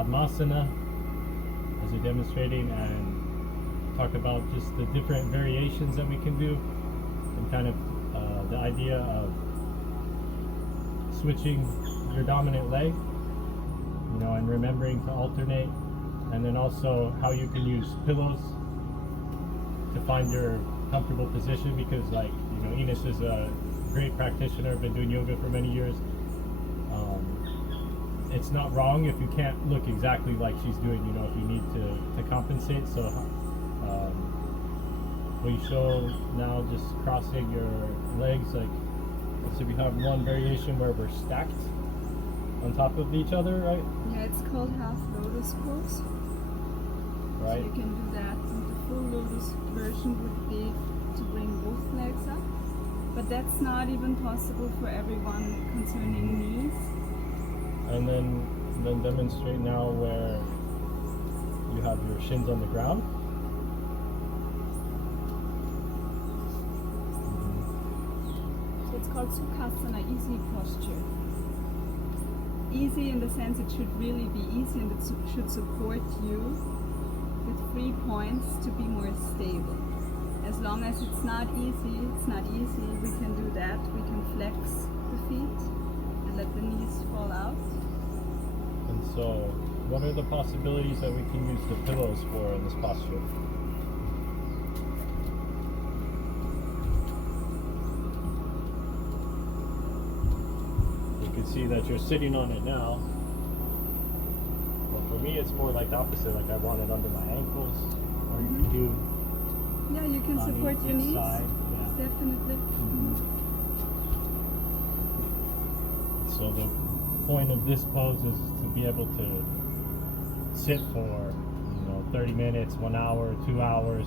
Padmasana as you're demonstrating, and talk about just the different variations that we can do, and kind of the idea of switching your dominant leg, and remembering to alternate, and then also how you can use pillows to find your comfortable position, because Ines is a great practitioner, been doing yoga for many years. It's not wrong if you can't look exactly like she's doing, if you need to compensate. So we show now just crossing your legs, so we have one variation where we're stacked on top of each other, right? Yeah, it's called half lotus pose. Right. So you can do that. And the full lotus version would be to bring both legs up. But that's not even possible for everyone concerning knees. And then demonstrate now where you have your shins on the ground. So it's called Sukhasana, easy posture. Easy in the sense it should really be easy, and it should support you with 3 points to be more stable. As long as it's not easy, we can do that. We can flex the feet and let the knees fall out. And so, what are the possibilities that we can use the pillows for in this posture? You can see that you're sitting on it now. But for me, it's more like the opposite. Like I want it under my ankles, or you can do. Yeah, you can support your knees. Side. Yeah. Definitely. So the point of this pose is to be able to sit for 30 minutes, 1 hour, 2 hours,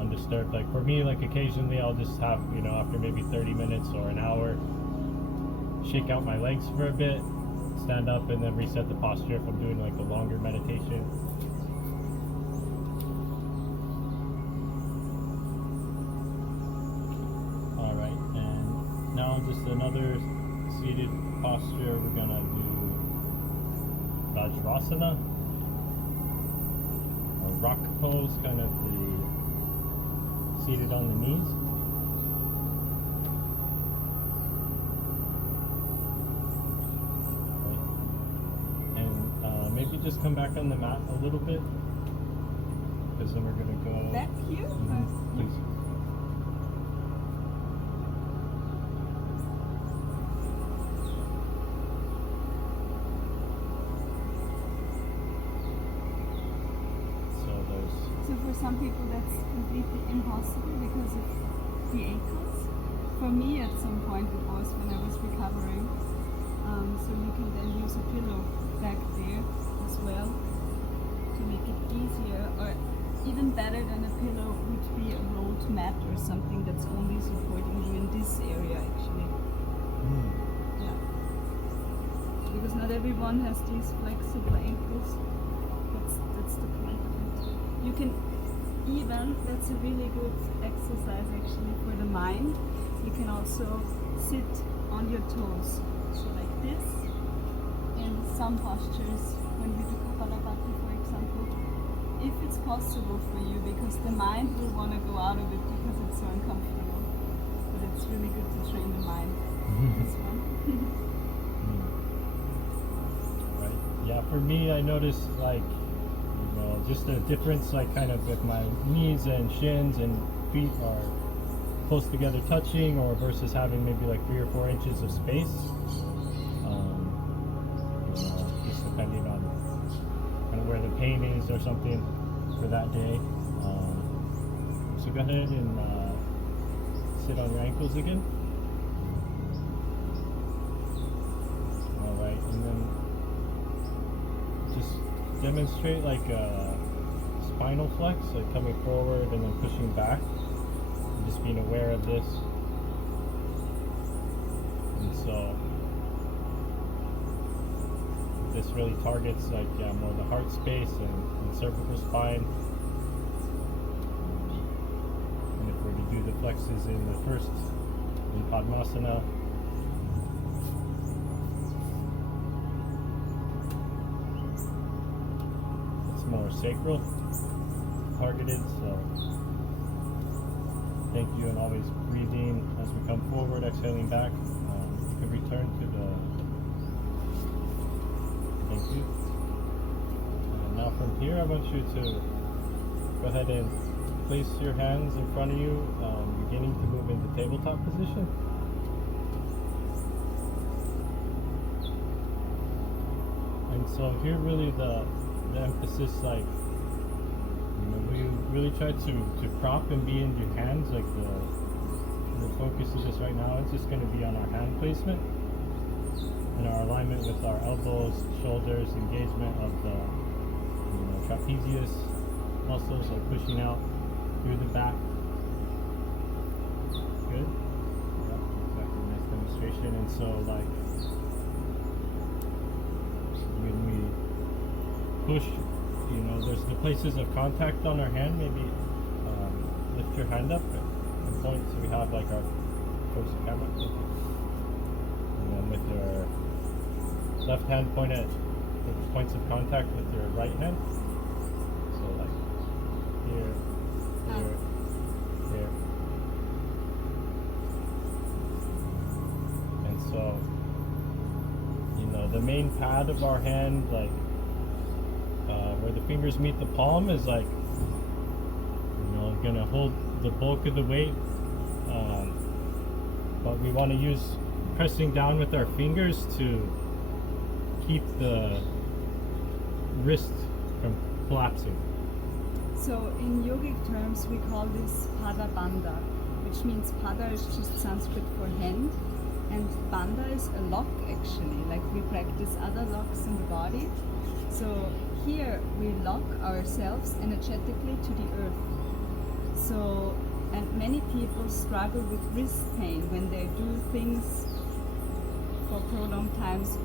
undisturbed. Like for me, occasionally I'll just have after maybe 30 minutes or an hour, shake out my legs for a bit, stand up, and then reset the posture if I'm doing a longer meditation. Alright, and now just another seated posture. We're gonna do Vajrasana, or rock pose, kind of the seated on the knees. Right. And maybe just come back on the mat a little bit, because then we're gonna go Back here? Please. So for some people that's completely impossible because of the ankles. For me at some point it was when I was recovering. So you can then use a pillow back there as well to make it easier, or even better than a pillow would be a rolled mat or something that's only supporting you in this area actually. Yeah. Because not everyone has these flexible ankles. That's the point of it. You can even, that's a really good exercise actually for the mind, you can also sit on your toes. So like this, in some postures, when we do Kapalabhati for example, if it's possible for you, because the mind will want to go out of it because it's so uncomfortable. But it's really good to train the mind. This one. Right. Yeah, for me I noticed just a difference, kind of with my knees and shins and feet are close together touching, or versus having maybe 3 or 4 inches of space. Just depending on kind of where the pain is or something for that day. So go ahead and sit on your ankles again. All right, and then just demonstrate a spinal flex, coming forward and then pushing back, and just being aware of this. And so this really targets more the heart space and cervical spine. And if we're to do the flexes in the first, in Padmasana, more sacral targeted. So thank you, and always breathing as we come forward, exhaling back. You can return to the thank you. And now from here, I want you to go ahead and place your hands in front of you, beginning to move into tabletop position. And so here really the emphasis, like, you know, we really try to prop and be in your hands, like the focus is just right now, it's just going to be on our hand placement and our alignment with our elbows, shoulders, engagement of the trapezius muscles, like pushing out through the back. Good. Yep, exactly. Nice demonstration. And so, like, when we push, you know, there's the places of contact on our hand. Maybe lift your hand up and point, so we have like our towards the camera. And then with your left hand, point at the points of contact with your right hand. So like here, here, here. And so, you know, the main pad of our hand, like where the fingers meet the palm, is like, you know, gonna hold the bulk of the weight. But we want to use pressing down with our fingers to keep the wrist from collapsing. So in yogic terms, we call this pada bandha, which means pada is just Sanskrit for hand, and bandha is a lock actually, like we practice other locks in the body. So here we lock ourselves energetically to the earth. So, and many people struggle with wrist pain when they do things for prolonged times,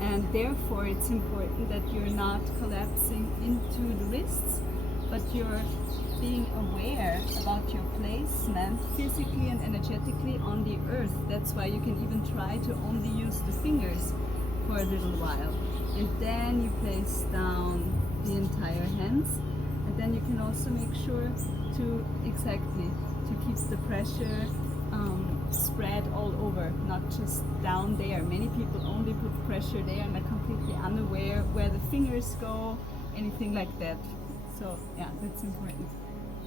and therefore it's important that you're not collapsing into the wrists, but you're being aware about your placement physically and energetically on the earth. That's why you can even try to only use the fingers for a little while, and then you place down the entire hands, and then you can also make sure to keep the pressure spread all over, not just down there. Many people only put pressure there and are completely unaware where the fingers go, anything like that. So yeah, that's important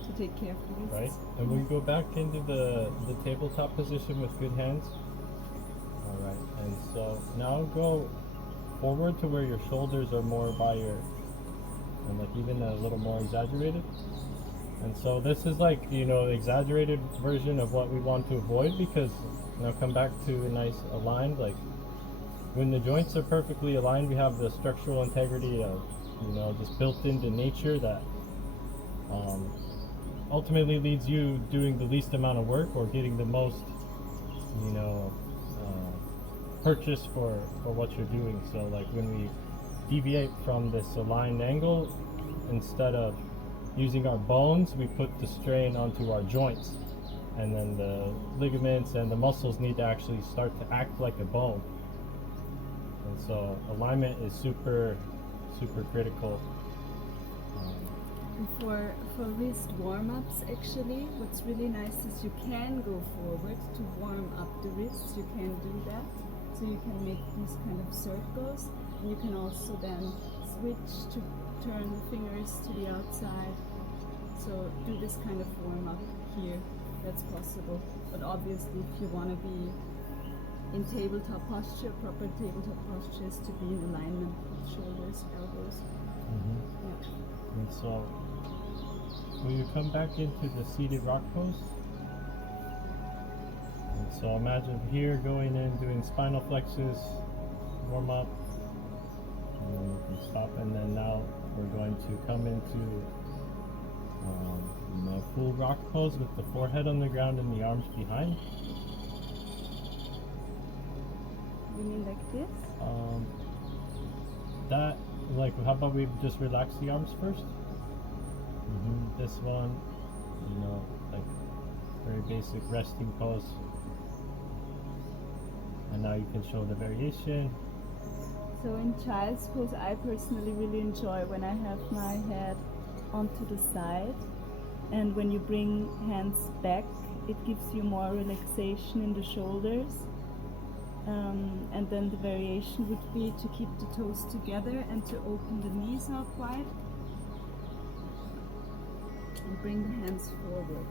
to take care of the wrists. Right, and we go back into the tabletop position with good hands. All right, and so now go forward to where your shoulders are more by your, and like even a little more exaggerated. And so this is like, you know, exaggerated version of what we want to avoid, because now come back to a nice aligned, like when the joints are perfectly aligned, we have the structural integrity of, you know, just built into nature that ultimately leads you doing the least amount of work or getting the most, you know, purchase for what you're doing. So like when we deviate from this aligned angle, instead of using our bones, we put the strain onto our joints, and then the ligaments and the muscles need to actually start to act like a bone. And so alignment is super critical. For wrist warm-ups, actually, what's really nice is you can go forward to warm up the wrists. You can do that. So you can make these kind of circles, and you can also then switch to turn the fingers to the outside. So do this kind of warm-up here. That's possible. But obviously, if you want to be in tabletop posture, proper tabletop posture is to be in alignment with shoulders, elbows. Yeah. And so will you come back into the seated rock pose? And so imagine here going in, doing spinal flexes, warm up, and then you can stop, and then now we're going to come into you know, full rock pose with the forehead on the ground and the arms behind. You mean like this? That, like, how about we just relax the arms first? This one, you know, like very basic resting pose. And now you can show the variation. So in child's pose, I personally really enjoy when I have my head onto the side, and when you bring hands back, it gives you more relaxation in the shoulders. And then the variation would be to keep the toes together and to open the knees out wide and bring the hands forward.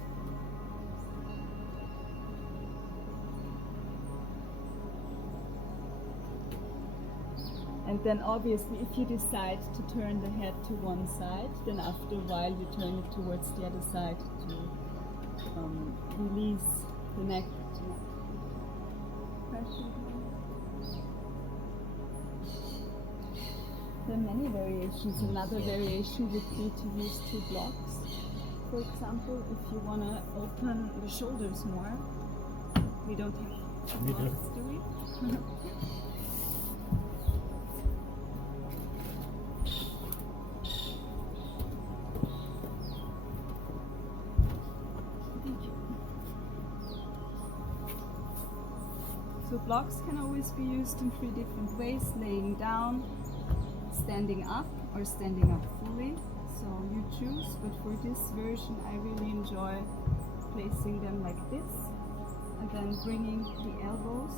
And then obviously if you decide to turn the head to one side, then after a while you turn it towards the other side to release the neck. Pressure. There are many variations. Another variation would be to use 2 blocks. For example, if you want to open the shoulders more, we don't have blocks, do we? So blocks can always be used in 3 different ways: laying down, standing up, or standing up fully. So you choose, but for this version I really enjoy placing them like this and then bringing the elbows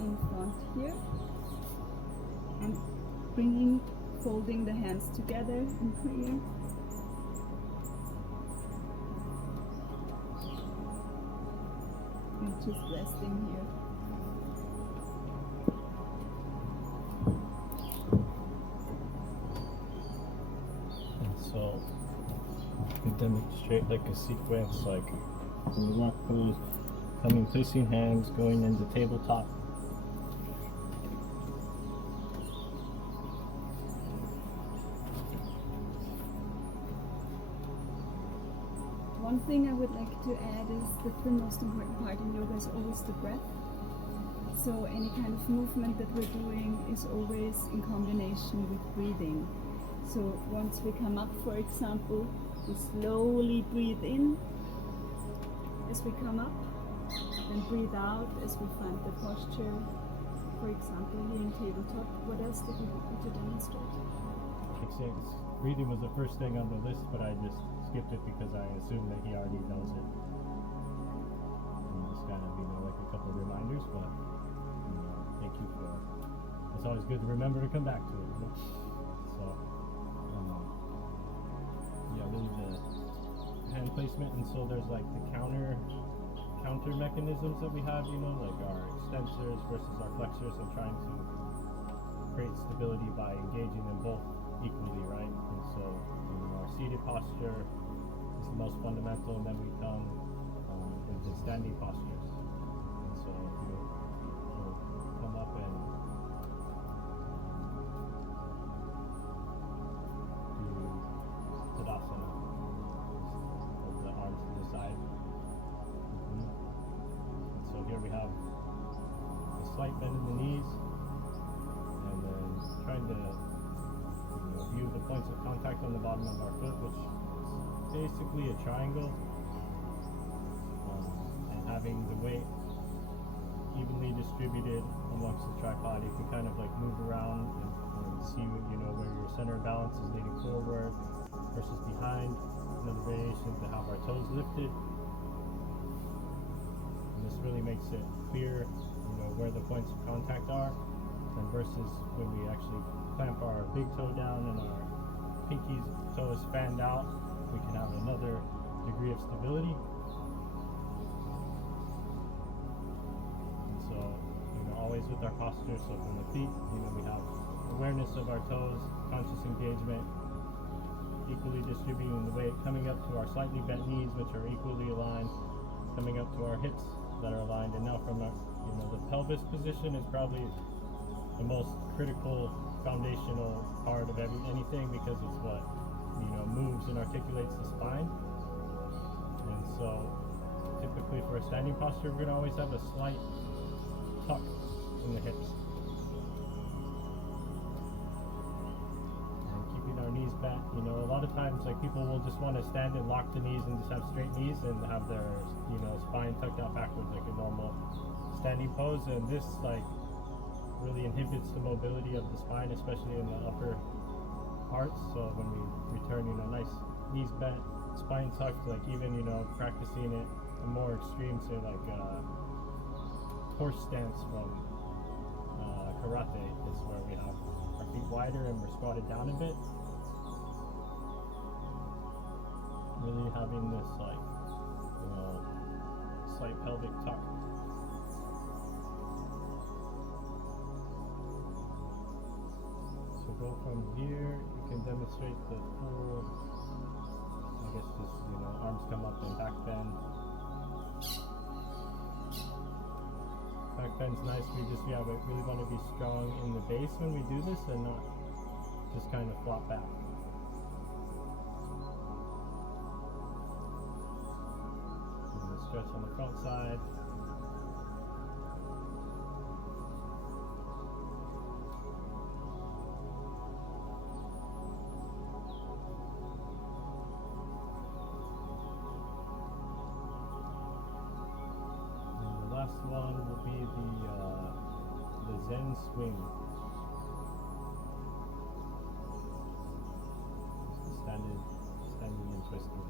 in front here and folding the hands together in prayer. And just resting here. So you can demonstrate like a sequence, like in the rock pose, coming, placing hands, going into tabletop. One thing I would like to add is that the most important part in yoga is always the breath. So any kind of movement that we're doing is always in combination with breathing. So once we come up, for example, we slowly breathe in as we come up, and breathe out as we find the posture. For example, here in tabletop. What else did you want to demonstrate? Breathing was the first thing on the list, but I just skipped it because I assumed that he already knows it. And just kind of, like a couple of reminders, but thank you for. It's always good to remember to come back to it. So, really the hand placement, and so there's like the counter mechanisms that we have, like our extensors versus our flexors, and trying to create stability by engaging them both equally, right? And so our seated posture is the most fundamental, and then we come into standing postures. And so we'll come up and do Tadasana, with the arms to the side. And so here we have a slight bend in the knees, and then trying to view the points of contact on the bottom of our foot, which is basically a triangle, and having the weight evenly distributed amongst the tripod. You can kind of like move around and see where your center of balance is leaning forward versus behind. Another variation to have our toes lifted, and this really makes it clear where the points of contact are, and versus when we actually clamp our big toe down and our pinky toe is fanned out, we can have another degree of stability. And so, always with our posture, so from the feet, we have awareness of our toes, conscious engagement, equally distributing the weight, coming up to our slightly bent knees, which are equally aligned, coming up to our hips that are aligned, and now from our, the pelvis position is probably the most critical foundational part of anything, because it's what moves and articulates the spine. And so typically for a standing posture, we're going to always have a slight tuck in the hips, and keeping our knees bent. A lot of times like people will just want to stand and lock the knees and just have straight knees and have their spine tucked out backwards like a normal standing pose, and this really inhibits the mobility of the spine, especially in the upper parts. So when we return, nice knees bent, spine tucked, like even, practicing it a more extreme, say like horse stance from karate is where we have our feet wider and we're squatted down a bit. Really having this like, slight pelvic tuck. So go from here, you can demonstrate the full, I guess just, arms come up and back bend. Back bend's nice, we really want to be strong in the base when we do this and not just kind of flop back. And the stretch on the front side. Last one will be the Zen swing. Just standing and twisting.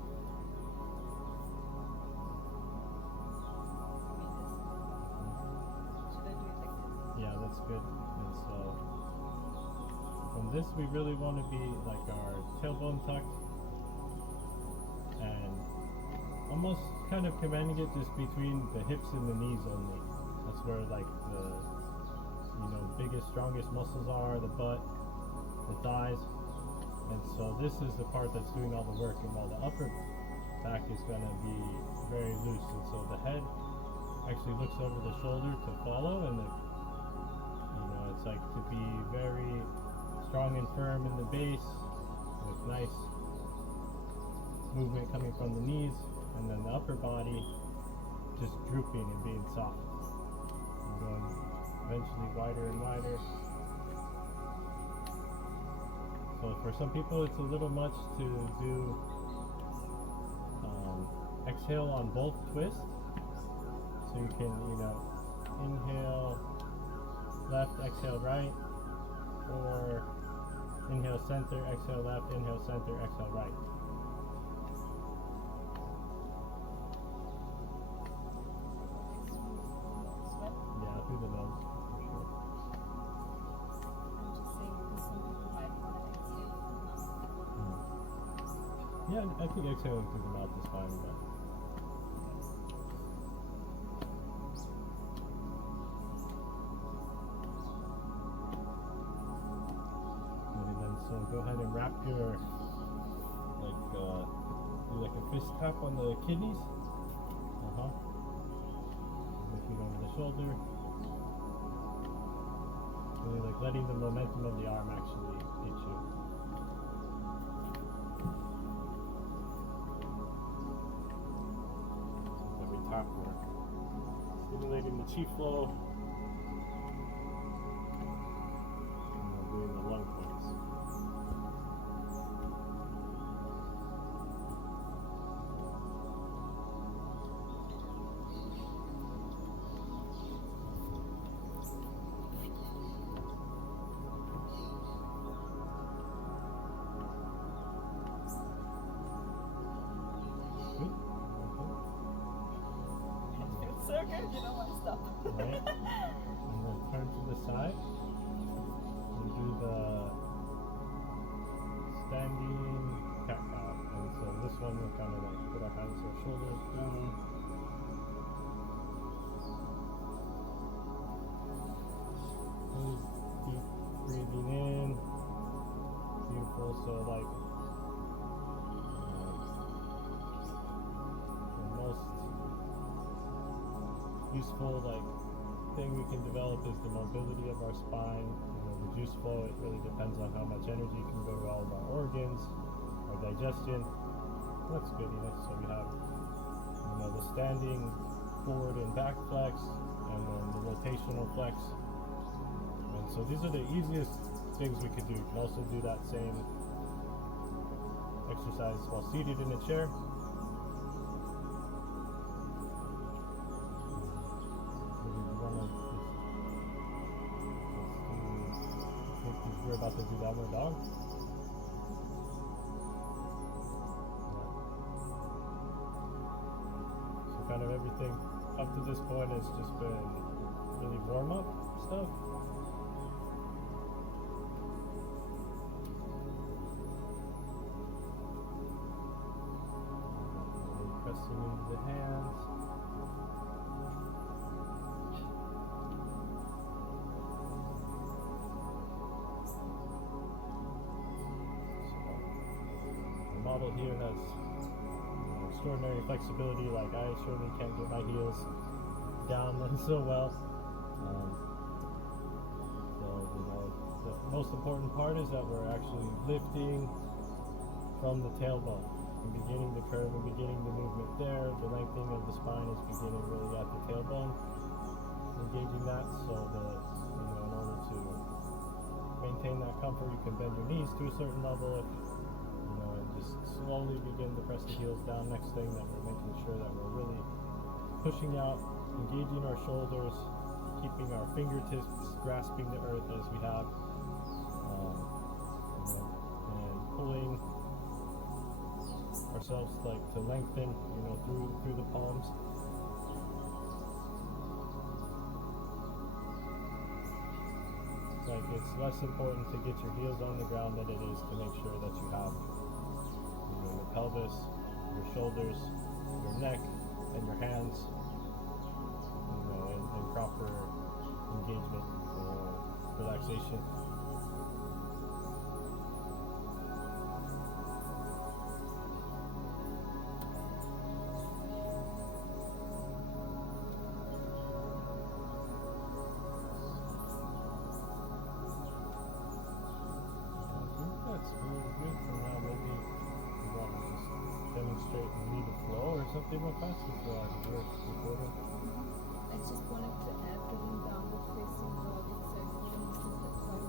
Should I do it like this? Yeah, that's good. And so from this, we really want to be like our tailbone tucked and almost kind of commanding it just between the hips and the knees only. That's where like the biggest, strongest muscles are, the butt, the thighs. And so this is the part that's doing all the work, and while the upper back is going to be very loose. And so the head actually looks over the shoulder to follow, and it's like to be very strong and firm in the base with nice movement coming from the knees. And then the upper body just drooping and being soft and going eventually wider and wider. So for some people it's a little much to do exhale on both twists. So you can, inhale left, exhale right, or inhale center, exhale left, inhale center, exhale right. Through the nose, for sure. I'm just saying because some people might want to exhale from the mouth. Yeah, I think exhaling through the mouth is fine, but so go ahead and wrap your do like a fist tap on the kidneys. Looking over the shoulder. Really like letting the momentum of the arm actually hit you. Every top work. Stimulating the chi flow. And doing the lung points. So good, you don't want to stop. Right. And then turn to the side and do the standing cat cow. And so this one we'll kind of like put our hands to our shoulders down. Deep breathing in. Beautiful. So like the most useful thing we can develop is the mobility of our spine. The juice flow, it really depends on how much energy can go to all of our organs, our digestion. That's good, so we have the standing forward and back flex, and then the rotational flex. And so these are the easiest things we could do. You can also do that same exercise while seated in a chair. downward dog. So kind of everything up to this point has just been really warm up stuff. Pressing into the hands. The model here has extraordinary flexibility. Like I certainly can't get my heels down so well. So the most important part is that we're actually lifting from the tailbone and beginning the curve and beginning the movement there. The lengthening of the spine is beginning really at the tailbone, engaging that. So that in order to maintain that comfort, you can bend your knees to a certain level. And just slowly begin to press the heels down. Next thing that we're making sure that we're really pushing out, engaging our shoulders, keeping our fingertips grasping the earth as we have, and pulling ourselves like to lengthen, through the palms. Like it's less important to get your heels on the ground than it is to make sure that you have your pelvis, your shoulders, your neck, and your hands, in proper engagement or relaxation. That's really good. So now maybe we want to just demonstrate and lead the flow or something real fast before I do it recording. I just wanted to add that in downward facing dog, it's like when you sit quite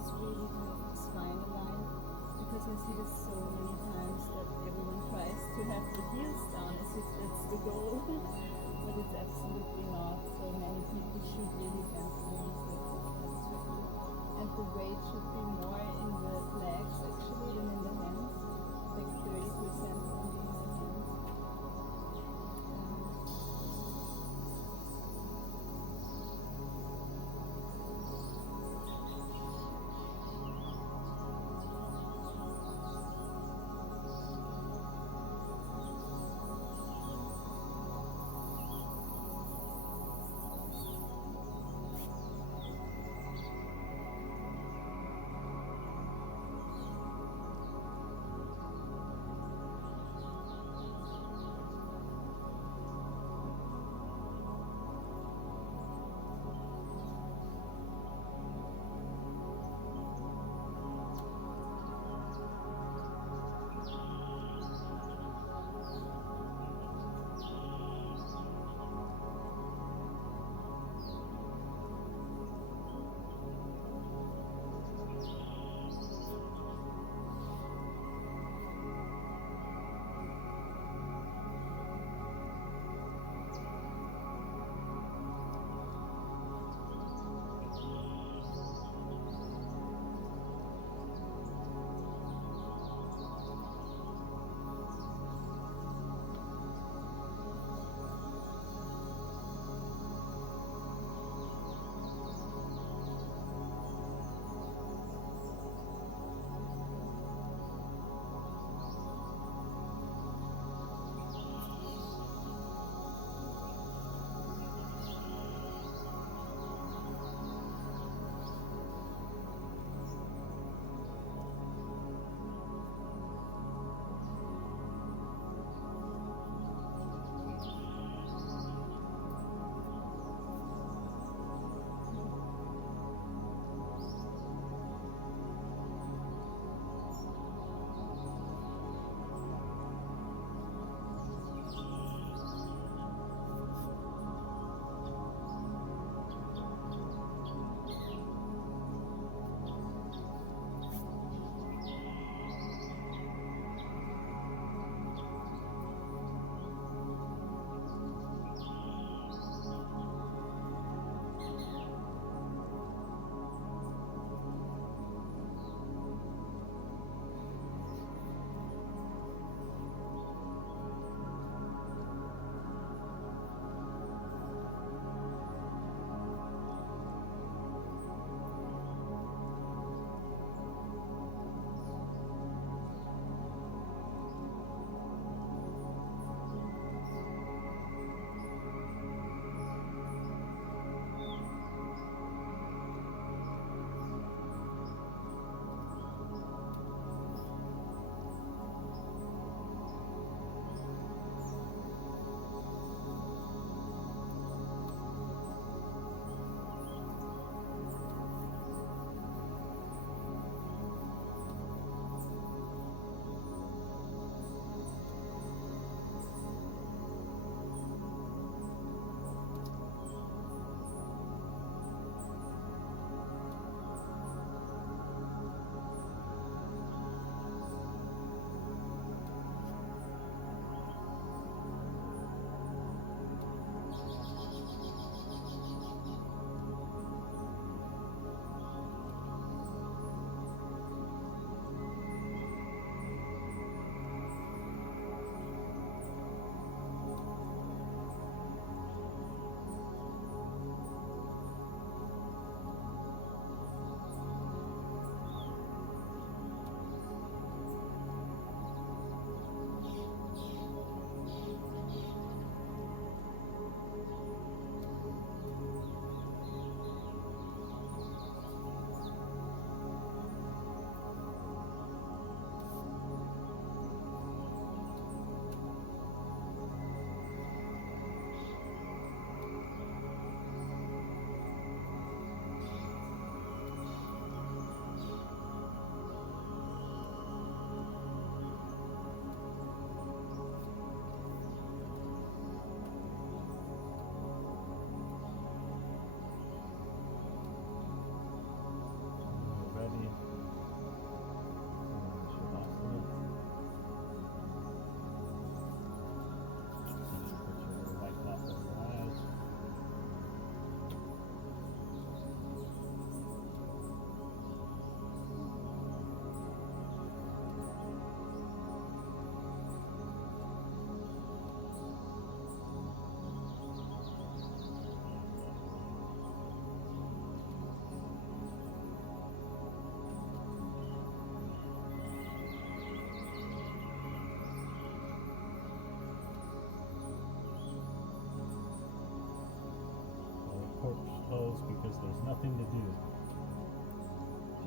pose because there's nothing to do.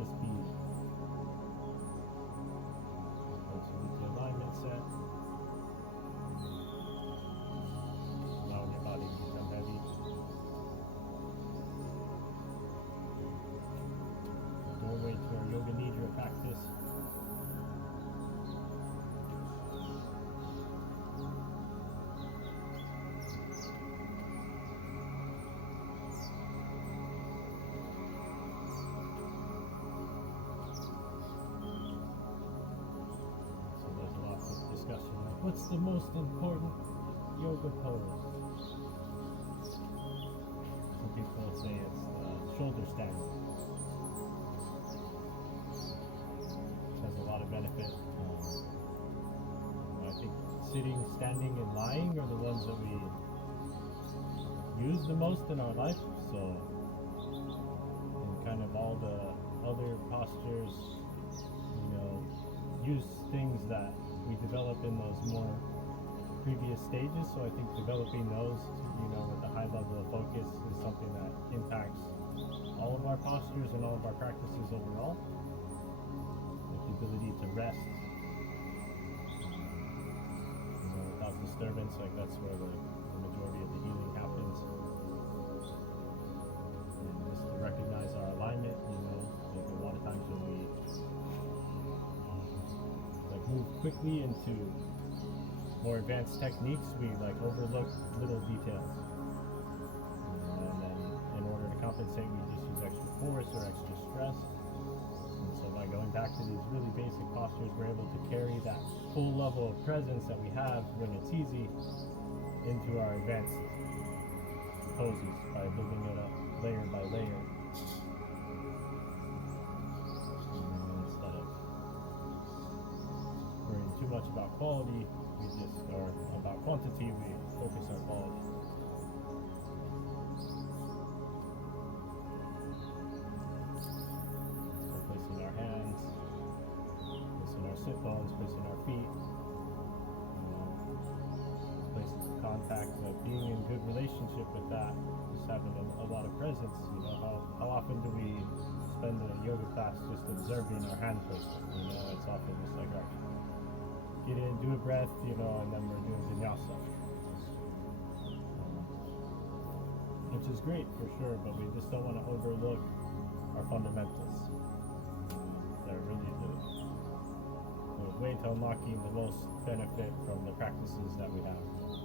Just be. Once you get the alignment set, allowing your body to become heavy. Doorway to our yoga nidra practice. Discussion like what's the most important yoga pose? Some people say it's shoulder stand, which has a lot of benefit. I think sitting, standing, and lying are the ones that we use the most in our life. So, and kind of all the other postures, use things that we develop in those more previous stages. So I think developing those, with a high level of focus is something that impacts all of our postures and all of our practices overall. With the ability to rest, without disturbance, like that's where the majority of the healing happens. And just to recognize our alignment, like a lot of times when we move quickly into more advanced techniques, we overlook little details, and then in order to compensate we just use extra force or extra stress. And so by going back to these really basic postures, we're able to carry that full level of presence that we have when it's easy into our advanced poses by building it up layer by layer. Too much about quality, or about quantity, we focus on quality. So placing our hands, placing our sit bones, placing our feet, places of contact, being in good relationship with that, just having a lot of presence. How often do we spend a yoga class just observing our hand placement? It's often just like, all right, get in, do a breath, and then we're doing vinyasa. Which is great for sure, but we just don't want to overlook our fundamentals. They're really the way to unlocking the most benefit from the practices that we have.